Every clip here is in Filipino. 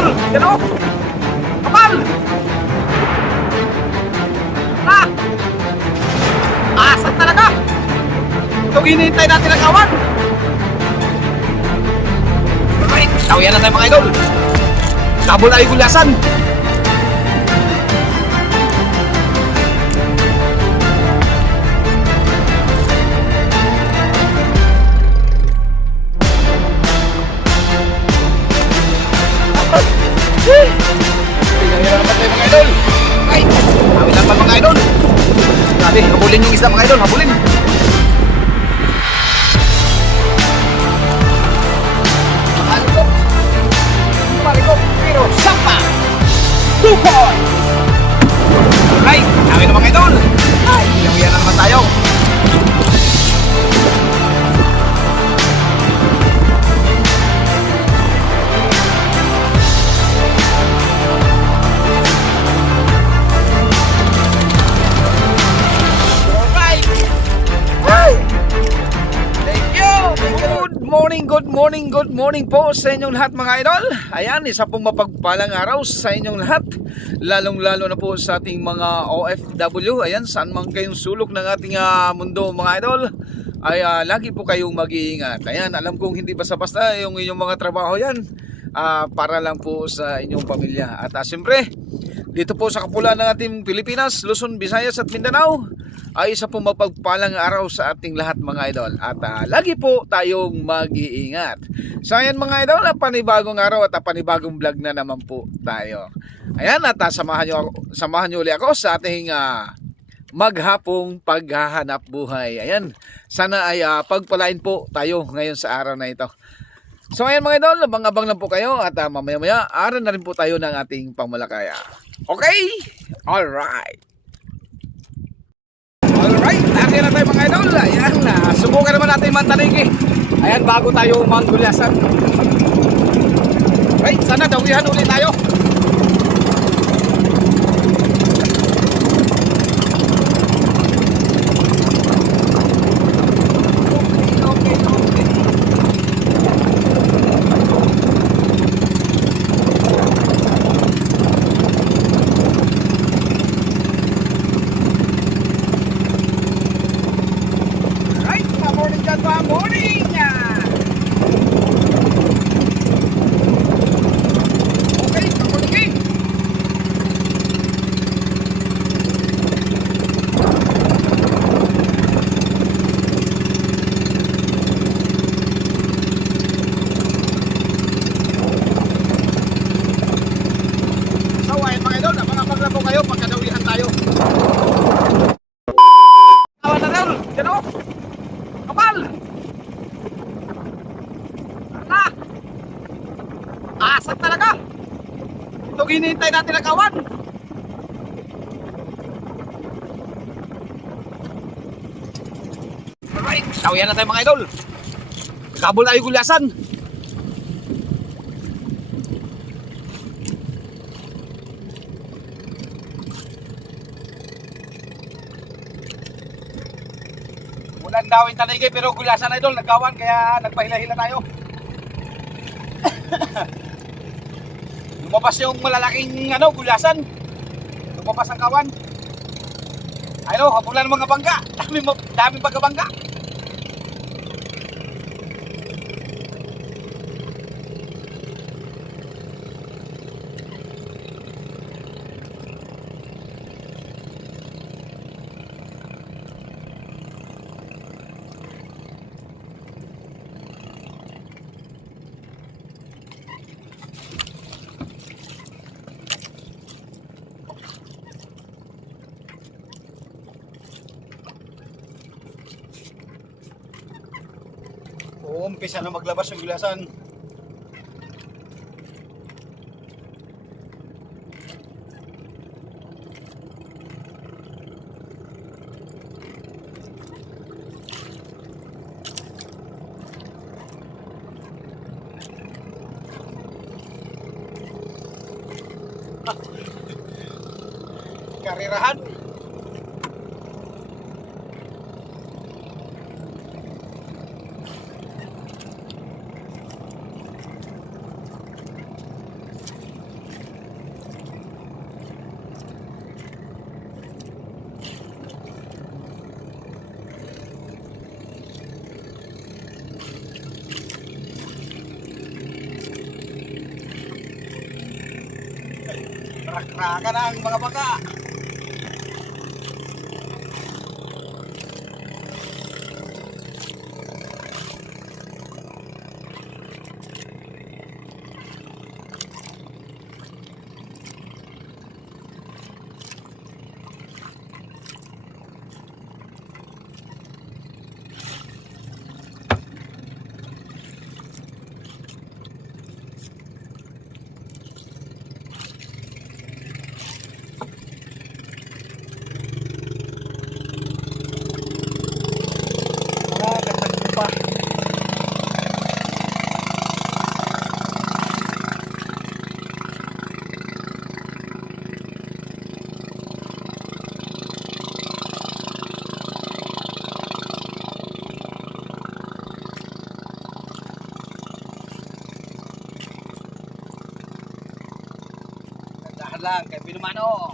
idol! Yan o! Kapal! Ah! Asat talaga! Itong hinihintay natin ang kawan! Okay, tawian na tayo mga idol! Kabul ay gulasan! Pinahirapan tayo mga idol! Ay! Tawi lang pa mga idol! Grabe, habulin yung isda mga idol, habulin! Malikop! Malikop! Pero sampa! 2 points! Ay! Tawi na mga idol! Ay! Pinawian na naman tayo! Good morning po sa inyong lahat mga idol. Ayan, isa pong mapagpalang araw sa inyong lahat. Lalong-lalo na po sa ating mga OFW. Ayan, saan man kayong sulok ng ating mundo mga idol, ay lagi po kayong mag-iingat. Ayan, alam kong hindi basta-basta yung inyong mga trabaho yan. Para lang po sa inyong pamilya. At siyempre, dito po sa kapulan ng ating Pilipinas, Luzon, Visayas at Mindanao, ay isa pong mapagpalang araw sa ating lahat mga idol. At lagi po tayong mag-iingat. So ayan mga idol, panibagong araw at panibagong vlog na naman po tayo. Ayan, at samahan nyo ulit ako sa ating maghapong paghahanap buhay. Ayan, sana ay pagpalain po tayo ngayon sa araw na ito. So ayan mga idol, abang-abang lang po kayo at mamaya-maya aral na rin po tayo ng ating pangmalakaya. Okay? Alright! Alright, nakakita na tayo mga idol. Ayan, subukan naman natin mantaligi. Ayan, bago tayo manggulasan. Right, sana dawihan ulit tayo. Asat talaga! Ito hinihintay natin ang kawan! Alright, tawian na tayo mga idol! Kabul ay gulasan! Walang dawin taligay pero gulasan idol, nagkawan kaya nagpahila-hila tayo. Lumabas yung malalaking gulasan. Lumabas ang kawan. Ayun, habulan ng mga bangga. Daming pagkabangga. Umpisa na maglabas yung gulasan. Karirahan. Rakrakan ang mga baka. Dahan lang kay Pinumano.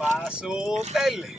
Pasutel.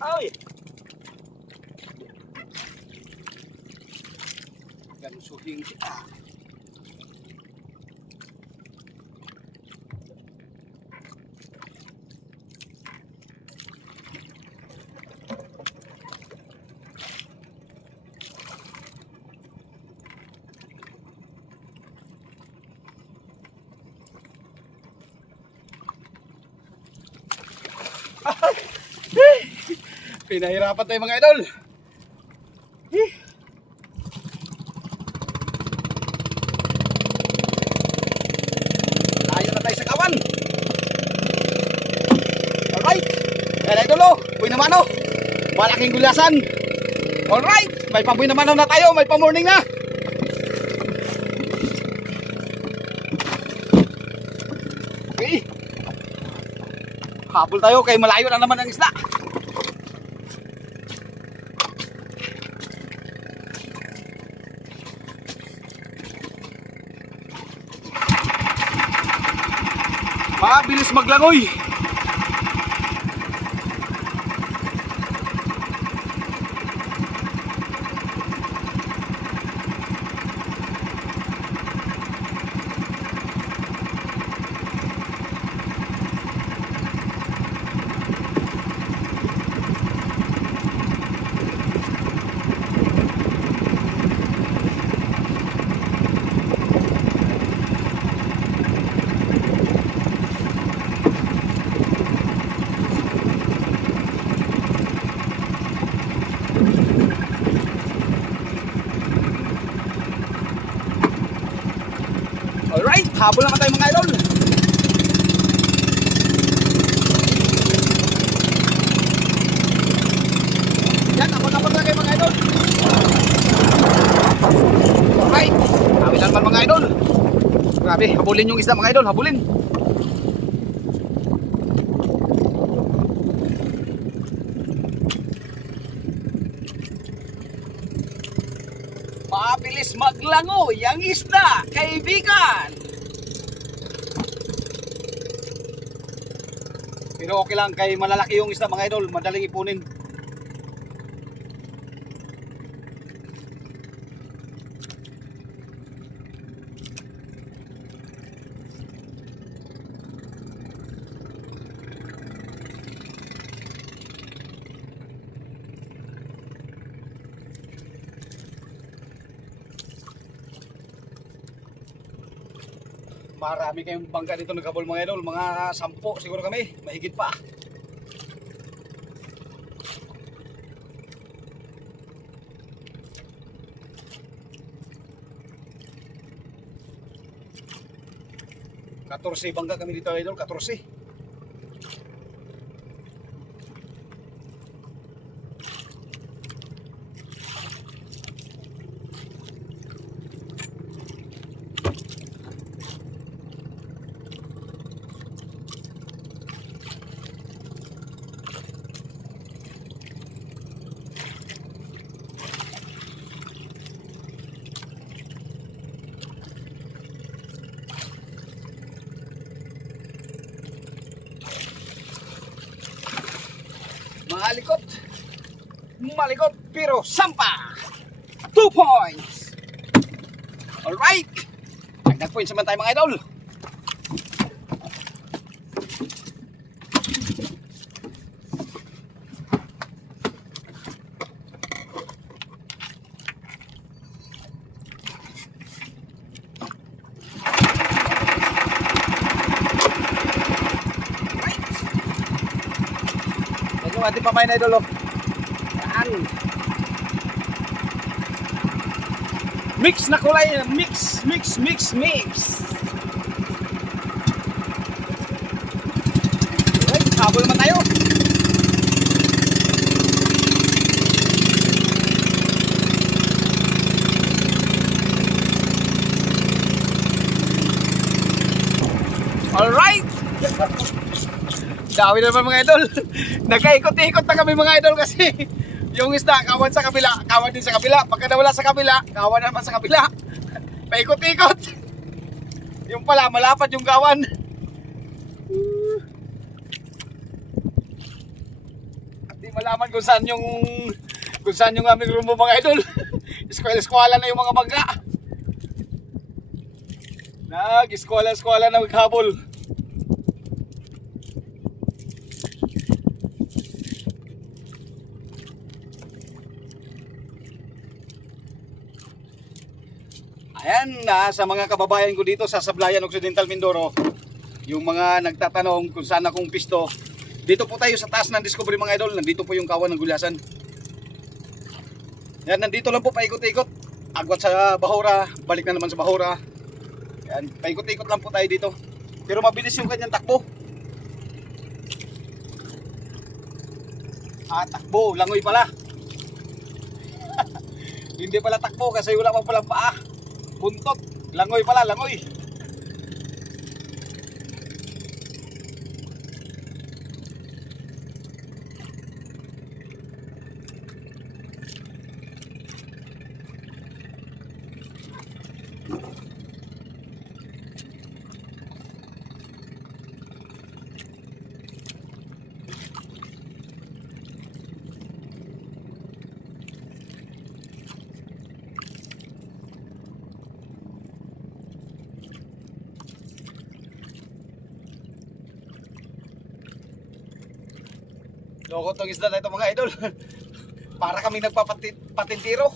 Ay! Gansuhin kita. Pinahirapan tayo mga idol. Layo na tayo sa kawan. Alright. Yan idol oh. Buhay naman oh. Malaking gulasan. Alright. May pabuhay naman na tayo. May pa-morning na. Okay. Habol tayo kay malayo na naman ang isda. Mabilis maglangoy. Alright, habol naman tayo mga idol. Yan, abang-abang lang kayo mga idol. Alright, habol naman mga idol. Grabe, habulin yung isda mga idol, habulin. Mabilis maglangoy ang isda, kaibigan. Pero okay lang, kay malalaki yung isda mga idol, madaling ipunin. Marami kayong bangka dito naghabol mga idol. Mga 10 siguro kami. Mahigit pa. Katorse bangka kami dito idol. 14. Malikot. Malikot pero sampa. 2 points. Alright. Dagdag points naman tayo mga idol. Yung ating pamain na idol. Yan. Mix na kulay. Mix. Alright, habol naman tayo. Alright. Dami naman mga idol. Nagkaikot-ikot na kami mga idol kasi yung isda kawan sa kabila, kawan din sa kabila. Pagka nawala sa kabila, kawan naman sa kabila. Paikot-ikot. Yung pala malapad yung kawan. At di malaman kung saan yung aming rumbo mga idol. Eskwela na yung mga bangka. Nag-eskwela na maghabol. Ayan, sa mga kababayan ko dito sa Sablayan, Occidental Mindoro, yung mga nagtatanong kung saan akong pisto, dito po tayo sa taas ng Discovery mga idol. Nandito po yung kawan ng Gulyasan. Yan, nandito lang po paikot-ikot. Agwat sa Bahura, balik na naman sa Bahura. Yan, paikot-ikot lang po tayo dito. Pero mabilis yung kanyang takbo. Takbo, langoy pala. Hindi pala takbo kasi wala pa palang paa. Buntot, langoy pala, langoy. Loko tong isda na ito mga idol. Para kami nagpapatintiro.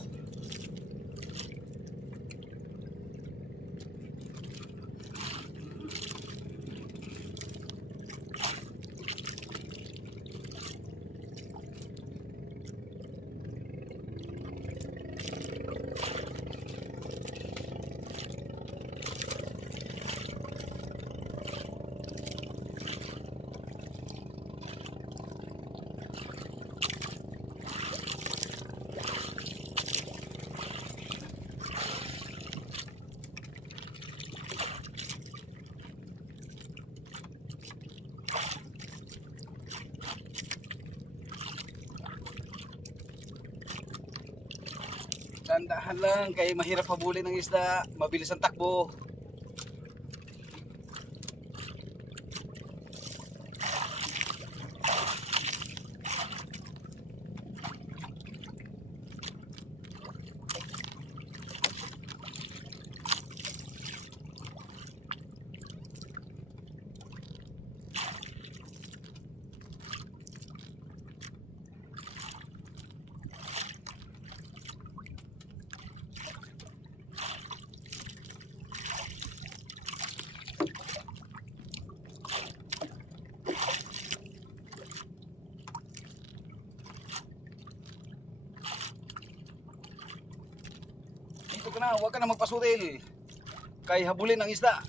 Dandahan lang kay mahirap habulin ng isda, mabilis ang takbo. huwag ka na magpasutil. Kay habulin ang isda.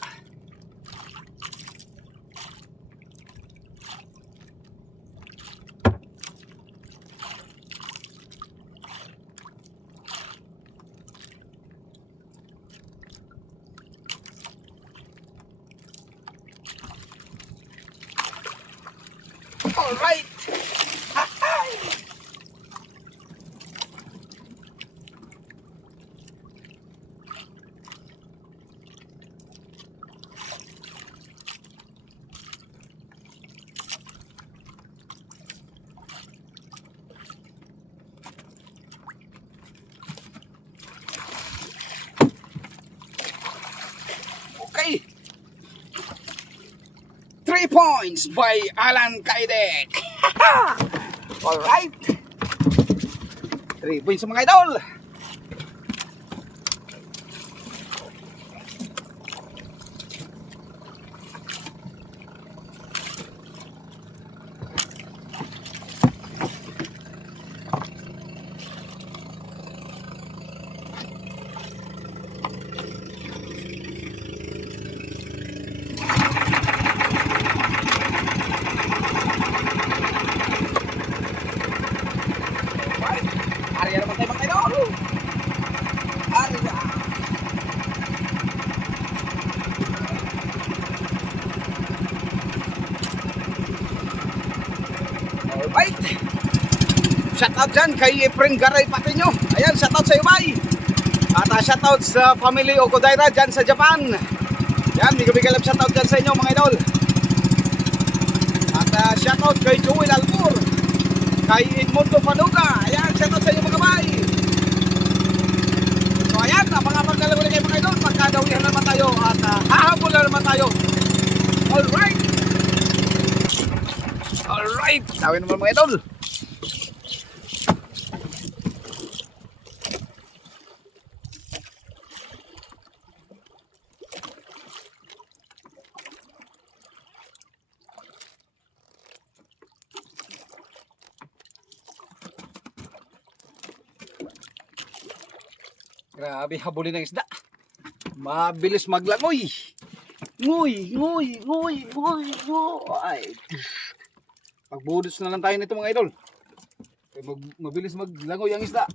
Alright! Okay. 3 points by Alan Kaidek. Alright. 3 points mga idol. Arya naman tayo mga idol. Arya. Alright. Shoutout dyan kay Efren Garay Patinyo. Ayan, shoutout sa Ibay. At shoutout sa family Okodaira dyan sa Japan. Yan, bigay-bigay shoutout dyan sa inyo mga idol. At shoutout kay Joel Almur, kay Edmundo Paduga. Ayan, shoutout sa inyo mga bay. So ayan, mga pagkalawin kayo mga idol. Pagkadawihan naman tayo at hahabol na naman tayo. Alright. Alright, tawin naman mga idol. Grabe, habulin ng isda. Mabilis maglangoy. Nguy. Ay. Pagbudos na lang tayo nito mga idol. Mabilis maglangoy ang isda.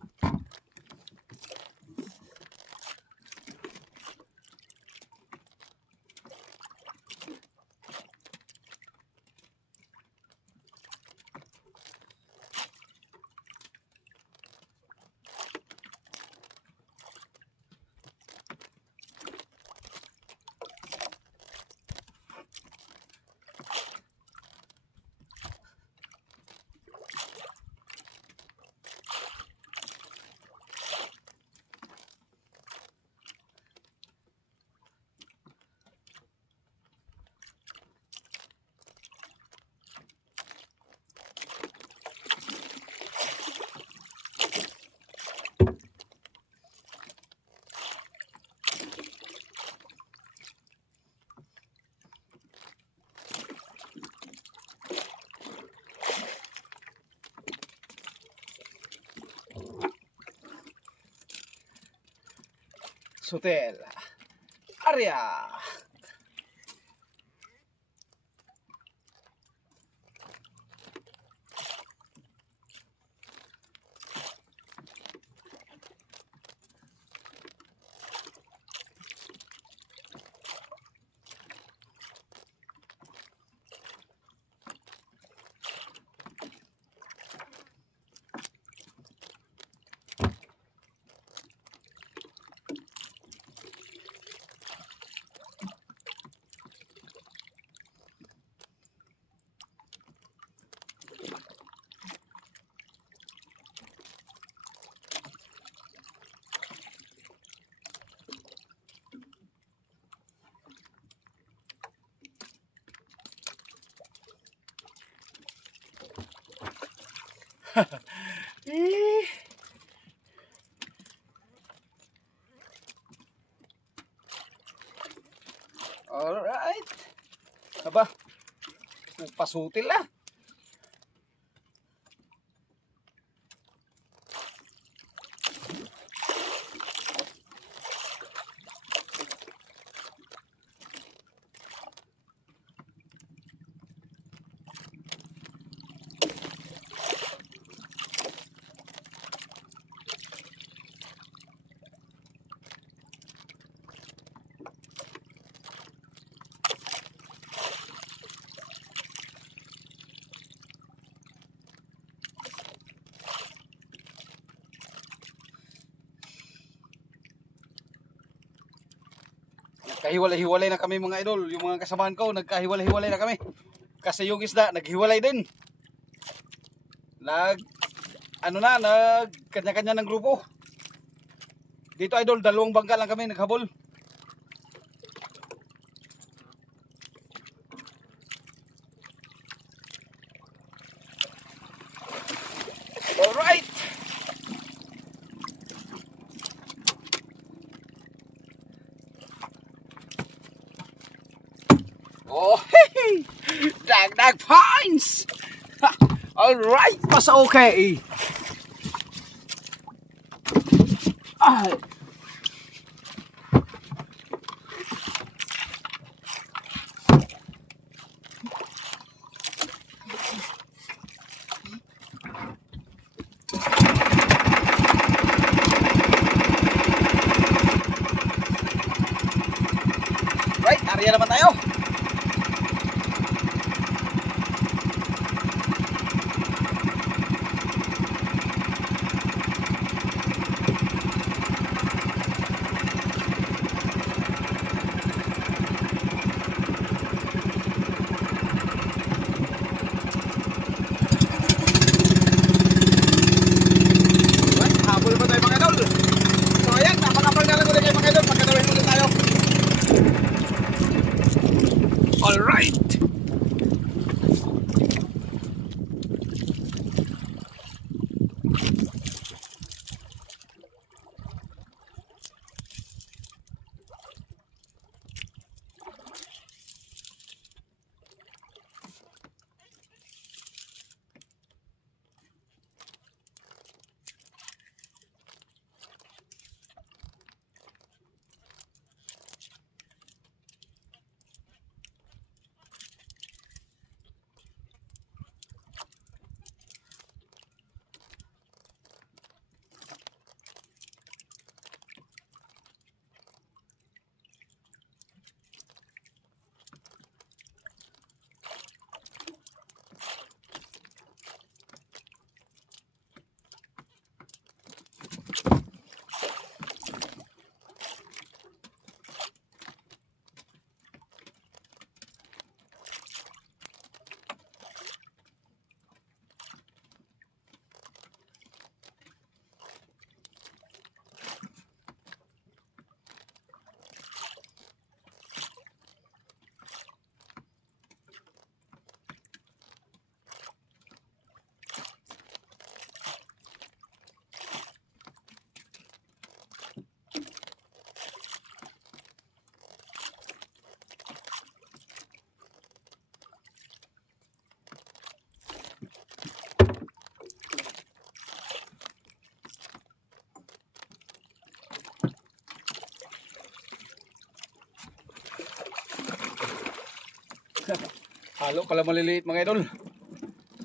Sutel. Arya. Alright. Aba, pasutil ah. Kahiwalay-hiwalay na kami mga idol. Yung mga kasamahan ko, nagkahiwalay-hiwalay na kami. Kasi yung isda, naghiwalay din. Kanya-kanya ng grupo. Dito idol, 2 bangka lang kami naghabol. Alright. Oh, hey! Dag points! Alright, mas okay. Ay. Right, area naman tayo. Habol pa tayo mga idol. So ayan, napakapal na lang ulit kayo mga idol. Pagkatawin ulit tayo. Alright. Halo pala maliliit mga idol.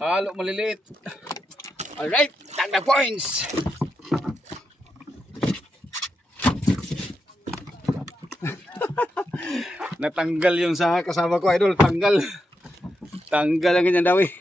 Halo maliliit. Alright, tagda points. Natanggal yung sa kasama ko idol. Tanggal ang ganyan daw eh.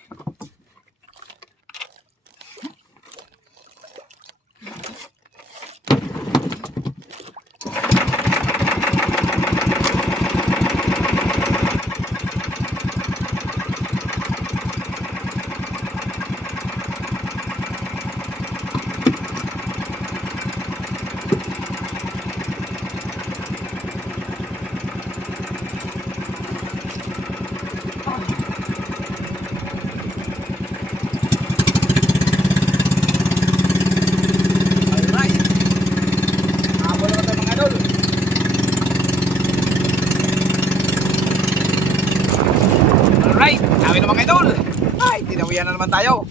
Alright, kami na mga idol. Ay, tinawian na naman tayo.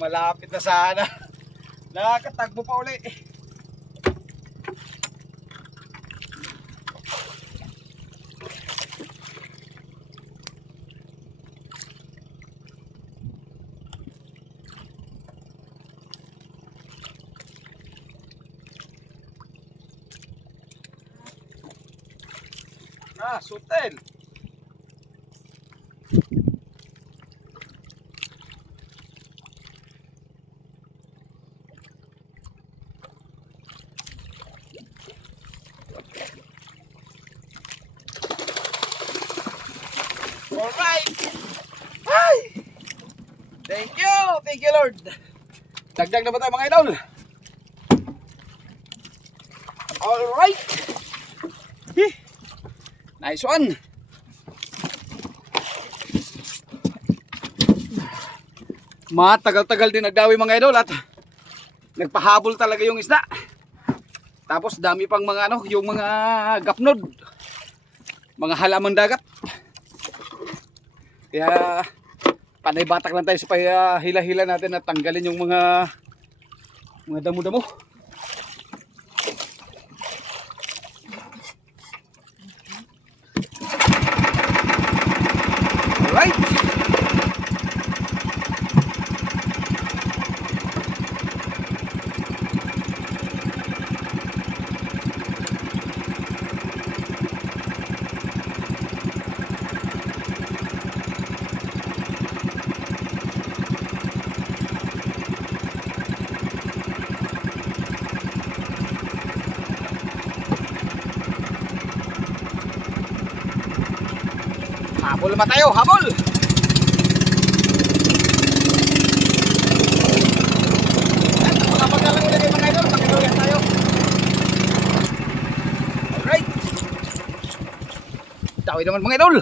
Malapit na sana. Nakakatagbo pa uli. Sutel. Alright. Ay! Thank you Lord. Dagdag na ba tayo mga idol? Alright. Nice one. Matagal-tagal din nagdawi mga idol at nagpahabol talaga yung isda. Tapos dami pang mga yung mga gapnod, mga halaman dagat. Kaya panay batak lang tayo sa hila-hila natin at tanggalin yung mga damo-damo. Alright. Habol naman tayo, habol! Makapagkalang ulit kayo mga idol, makinulit tayo. Alright. Tawi naman mga idol.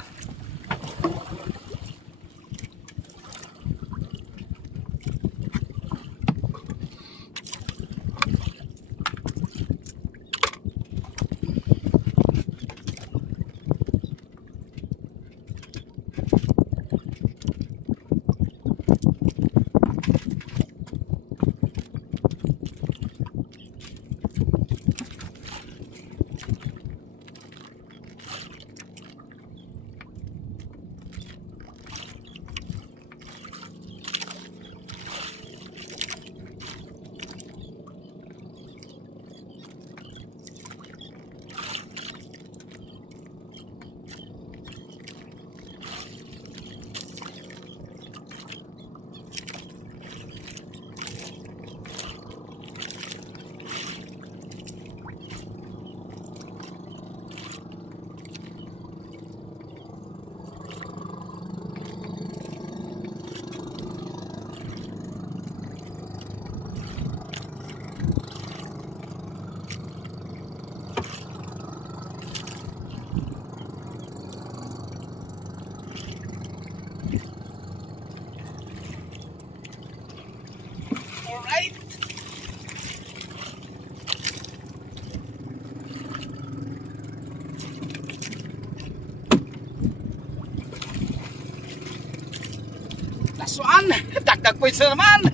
Last one, dagdag points na naman.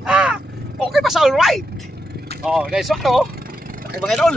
Okay pa sa alright. Oh, nice one oh. Okay mga idol.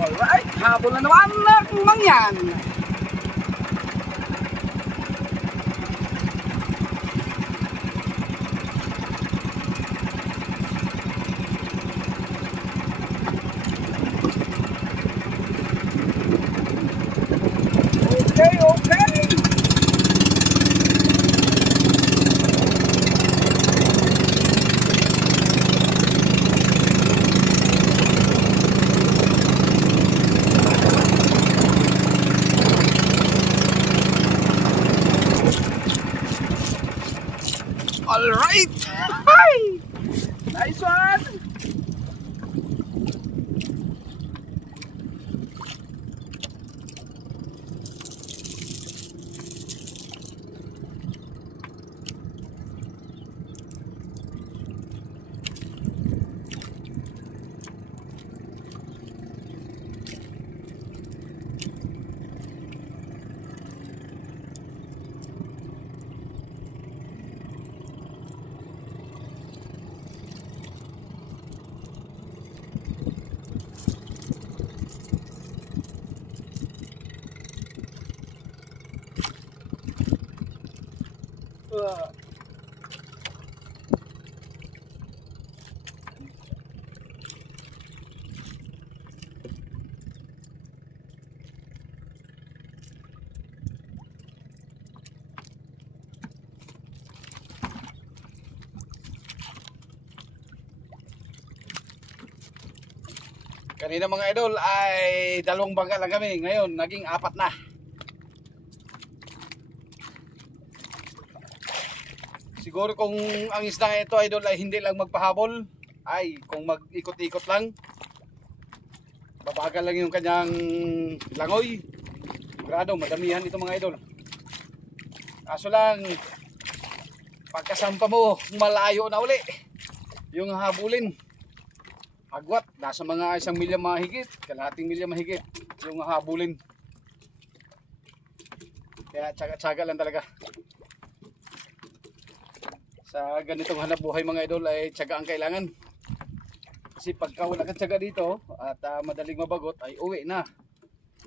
Alright, habol na naman ng mangyan. Okay. Kanina mga idol ay 2 bangka lang kami. Ngayon naging 4 na. Siguro kung ang isda ito idol ay hindi lang magpahabol, ay kung mag-ikot-ikot lang, babagal lang yung kanyang langoy, sigurado madamihan ito mga idol. Kaso lang pagkasampa mo malayo na uli yung habulin. Agwat, nasa mga 1 milya mahigit, kalahating milya mahigit yung habulin. Kaya tsaga-tsaga lang talaga. Sa ganitong hanap buhay mga idol ay tsaga ang kailangan. Kasi pagka wala kang tsaga dito at madaling mabagot ay uwi na.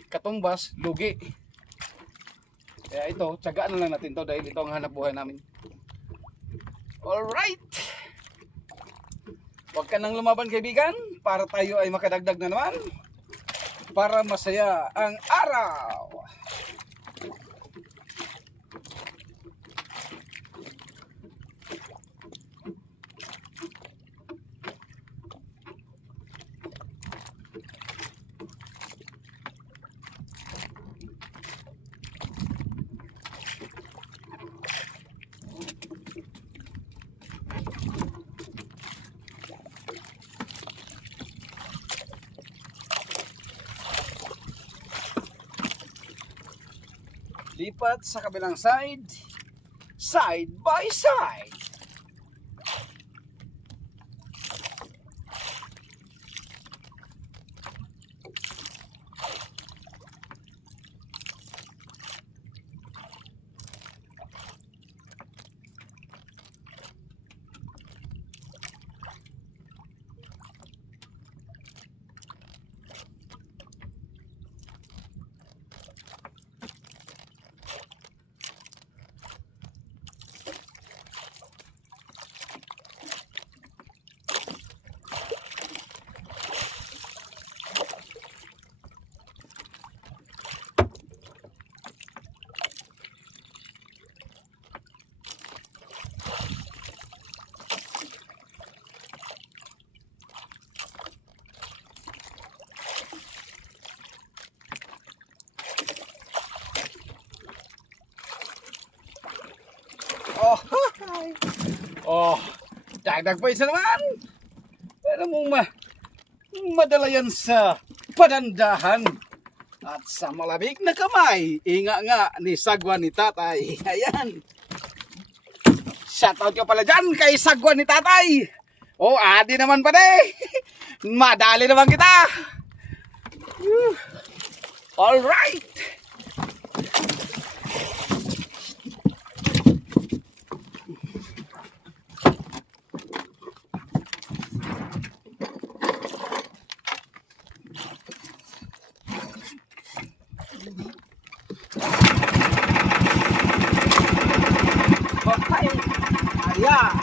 Katumbas, lugi. Kaya ito, tsagaan na lang natin to dahil ito ang hanap buhay namin. Alright! Huwag ka nang lumaban kaibigan para tayo ay makadagdag na naman. Para masaya ang araw. Lipat sa kabilang side, side by side. Oh, dagdag pa isa naman. Pero mong madala yan sa padandahan at sa malamig na kamay. Inga nga ni sagwa ni tatay. Ayan. Shoutout ka pala dyan kay sagwa ni tatay. Oh, adi naman pa de. Madali naman kita. Alright. Yeah.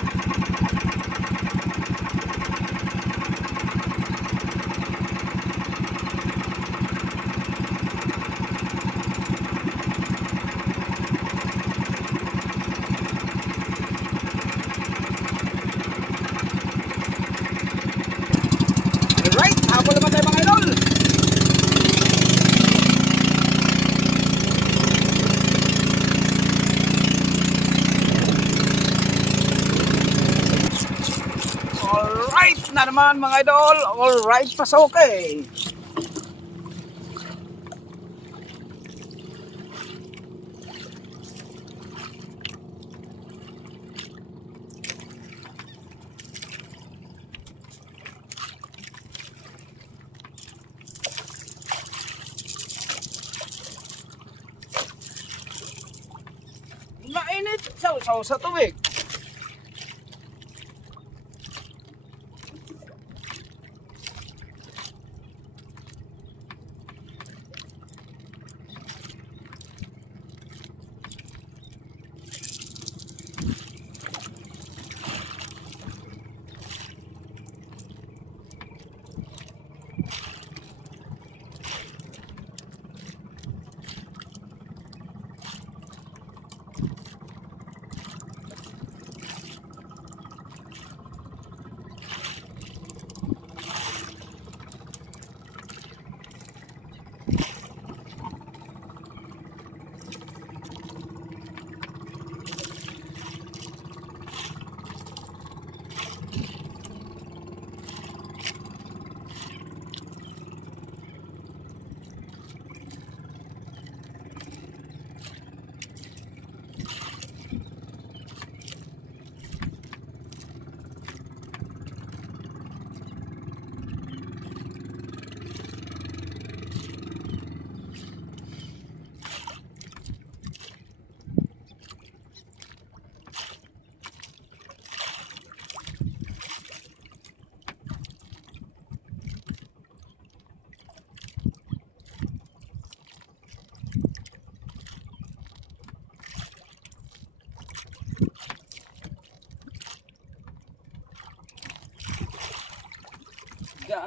Alright, habol naman tayo mga idol. Alright na naman mga idol. Alright, pasoke. Mainit sa tubig.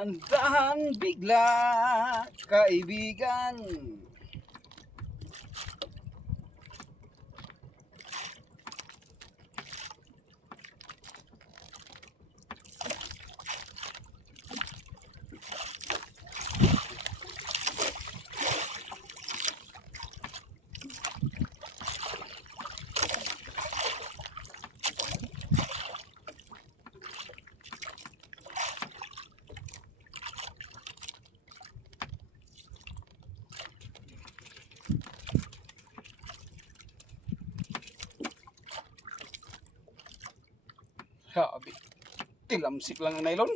Dahan-dahan bigla, kaibigan. Sabi, tilamsik lang ang nylon.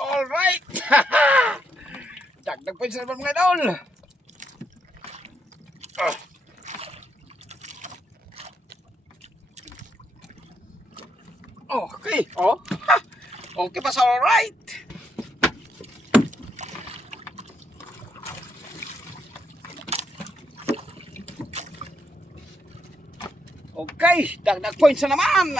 Alright! Dagdag pa yung sarap mga idol! Okay, oh. Okay pa sa alright! Okay, dagdag points na naman!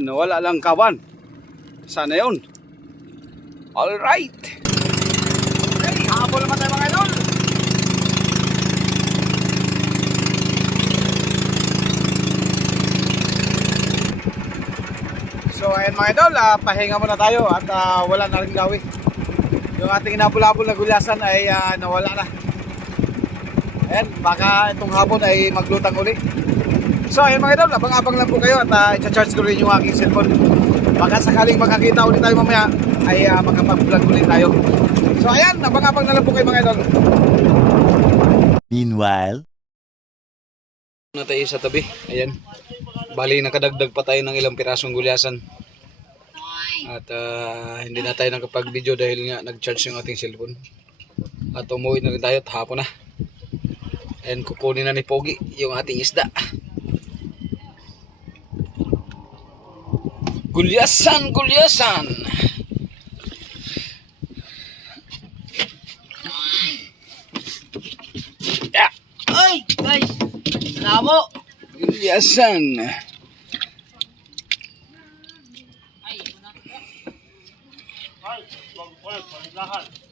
Nawala lang kawan. Sana yun. Alright. Okay, habol naman tayo mga idol. So ayan mga idol, pahinga muna tayo at wala na rin gawin. Yung ating inabol-abol na gulyasan ay nawala na. Ayan, baka itong hapon ay maglutang uli. So ayun mga idol, abang-abang lang po kayo at i-charge ko rin yung aking cellphone. Baka sakaling makakita ulit tayo mamaya ay makapag-vlog ulit tayo. So ayan, abang-abang na lang po kayo mga idol. Meanwhile, Na tayo sa tabi, ayan. Bali nakadagdag pa tayo ng ilang pirasong gulyasan. At hindi na tayo nakapag-video dahil nga nag-charge yung ating cellphone. At umuwi na rin tayo at hapon na. And kukunin na ni Pogi yung ating isda. Gulyasan, gulyasan. Yeah. Ay, guys. Namo. Gulyasan.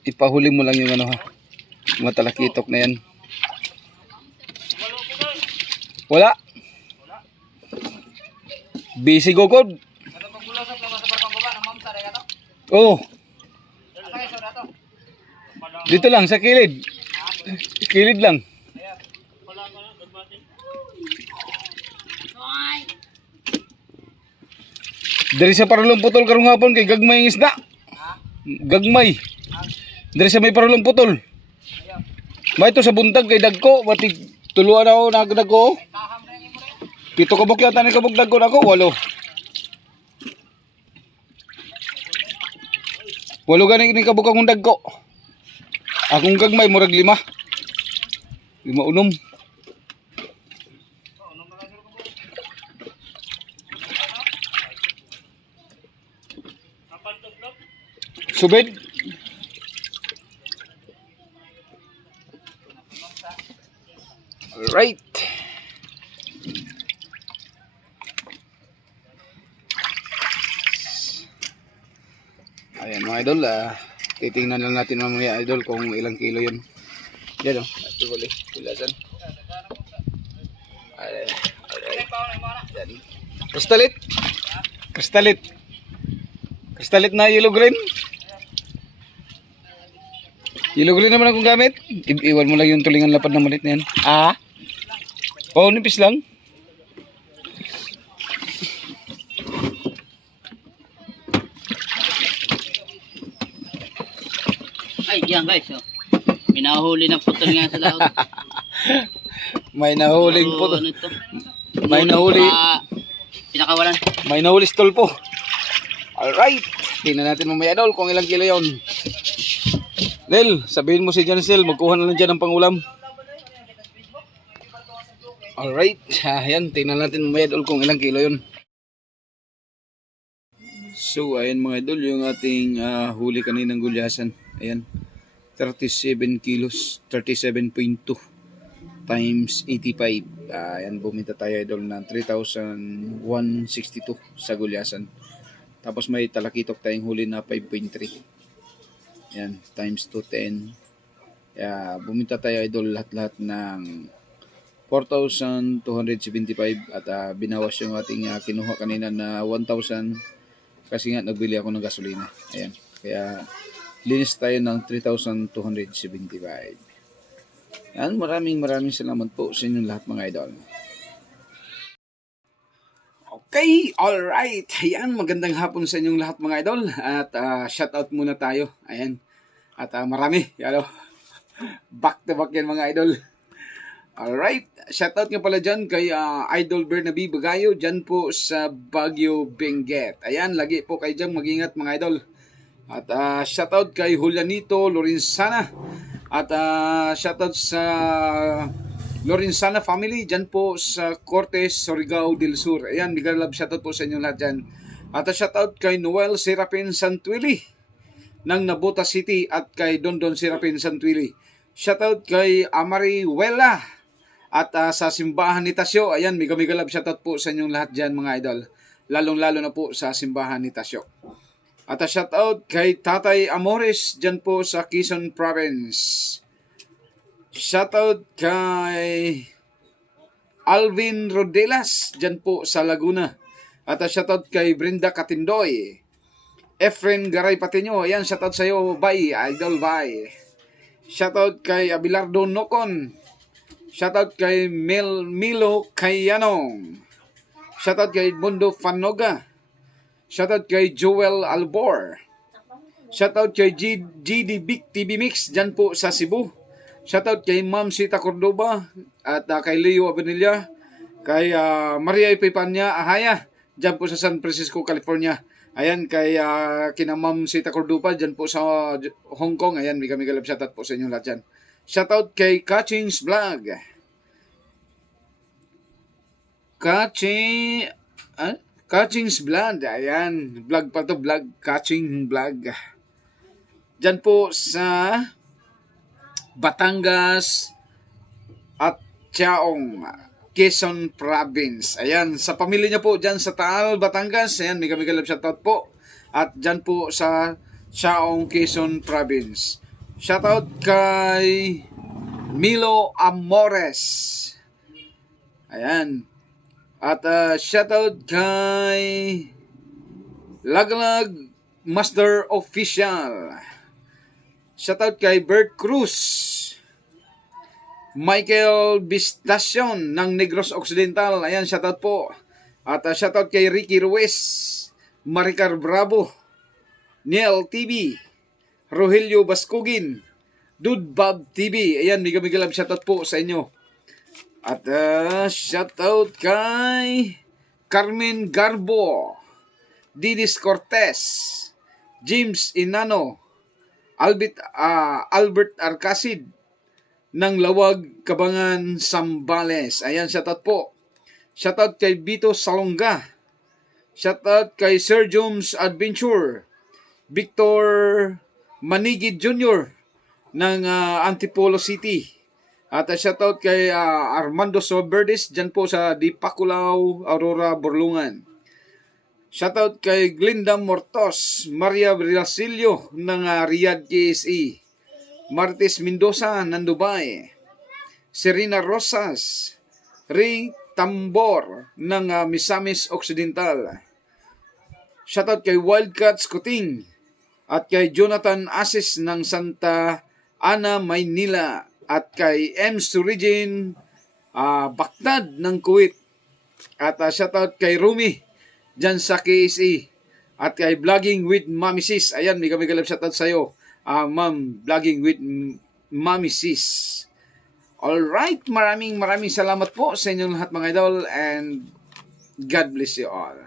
Ipahuli mo lang yung ano ha. Mga talakitok na yan. Wala. Busy gogod. Oh. Dito lang sa kilid. Kilid lang. Dari sa parulong putol karong hapon kay gagmay ng isda. Gagmay. Dari sa may parulong putol. May ito sa buntag kay dagko, batig tuluan ako nagdagko. 7 kabuk yata ni kabuk dagko nako, 8. 8 gani ni kabuk akong dagko. Akong gagmay murag 5. 5 unom. Subid. Alright. Ayan mga idol, titingnan lang natin mamaya idol kung ilang kilo yun. Yan o, ito ulit, kulasan. Alright. Yan. Kristalit. Kristalit. Kristalit na yellow green. Yellow green naman akong gamit. Iwan mo lang yung tulingan lapad ng malit na yan. Oo, nipis lang. Ay, yan guys. Oh. Minahuli ng putol nga sa laot. May nahuling po. Ano ito? May nahuli. Pinakawalan. May nahuli stolpo. Alright. Tingnan natin mamaya idol kung ilang kilo yun. Lel, sabihin mo si Jancel, magkuha na lang dyan ng pangulam. Alright. Ayan, tingnan natin mamaya idol kung ilang kilo yun. So, ayan mga idol, yung ating huli kaninang gulyasan. Ayan. 37 kilos, 37.2 times 85. Ayan, bumita tayo idol ng 3,162 sa gulyasan. Tapos may talakitok tayong huli na 5.3. Ayan, times 210. Bumita tayo idol lahat-lahat ng 4,275 at binawas yung ating kinuha kanina na 1,000 kasi nga nagbili ako ng gasolina. Ayan, kaya linis tayo ng 3,275. Yan, maraming salamat po sa inyong lahat mga idol. Okay, alright. Ayan, magandang hapon sa inyong lahat mga idol. At shoutout muna tayo. Ayan. At marami. Yan, back to back yan mga idol. Alright, shoutout nga pala dyan kay Idol Bernabe Bagayo dyan po sa Baguio, Benguet. Ayan, lagi po kayo dyan mag-ingat mga idol. At shoutout kay Julianito Lorenzana. At shoutout sa Lorenzana family dyan po sa Cortes, Surigao del Sur. Ayan, mega love shoutout po sa inyo lahat dyan. At shoutout kay Noel Serapin Santuili ng Nabota City at kay Dondon Serapin Santuili. Shoutout kay Amari Wela at sa simbahan ni Tasyo. Ayan, mega love shoutout po sa inyong lahat dyan mga idol. Lalong-lalo na po sa simbahan ni Tasyo. At shoutout kay Tatay Amores dyan po sa Quezon Province. Shoutout kay Alvin Rodelas dyan po sa Laguna. At shoutout kay Brenda Katindoy. Efren Garay Patino. Ayan, shoutout sa iyo. Bye, idol, bye. Shoutout kay Abelardo Nocon. Shoutout kay Milo Kayanong. Shoutout kay Mundo Fanoga. Shoutout kay Joel Albor. Shoutout kay GD Big TV Mix dyan po sa Cebu. Shoutout kay Ma'am Sita Cordoba at kay Leo Abenilla. Kay Maria Ipipanya Ahaya dyan po sa San Francisco, California. Ayan, kay kina Ma'am Sita Cordoba dyan po sa Hong Kong. Ayan, mega love shoutout po sa inyo lahat dyan. Shoutout kay Kaching's Vlog. Kaching's Vlog. Ayan. Vlog pa to. Vlog. Kaching Vlog. Diyan po sa Batangas at Chaong, Quezon Province. Ayan. Sa pamilya niya po dyan sa Taal, Batangas. Ayan. Mega love shoutout po. At dyan po sa Chaong, Quezon Province. Shoutout kay Milo Amores. Ayan. At shoutout kay Laglag Master Official. Shoutout kay Bert Cruz. Michael Bistacion ng Negros Occidental. Ayan, shoutout po. At shoutout kay Ricky Ruiz. Maricar Bravo. Neil TV. Rogelio Bascugin, Dude Bob TV. Ayan, mega love shoutout po sa inyo. At shoutout kay Carmen Garbo, Didis Cortez, James Inano, Albert Arcasid ng Lawag, Kabangan, Sambales. Ayan, shoutout po. Shoutout kay Vito Salonga. Shoutout kay Sir Jones Adventure, Victor Manigid Jr. ng Antipolo City. At shoutout kay Armando Soberdes dyan po sa Dipakulaw, Aurora, Burlungan. Shoutout kay Glinda Mortos, Maria Brilasilio ng Riyadh, KSE. Martes Mendoza ng Dubai. Serena Rosas, Ring Tambor ng Misamis Occidental. Shoutout kay Wildcats Kuting at kay Jonathan Asis ng Santa Ana, Maynila at kay M. Surijin Baghdad ng Kuwait. At shoutout kay Rumi dyan sa KSE at kay Vlogging with Mami Sis. Ayan, may kami shoutout sa'yo, Ma'am Vlogging with Mami Sis. Alright, maraming salamat po sa inyong lahat mga idol and God bless you all.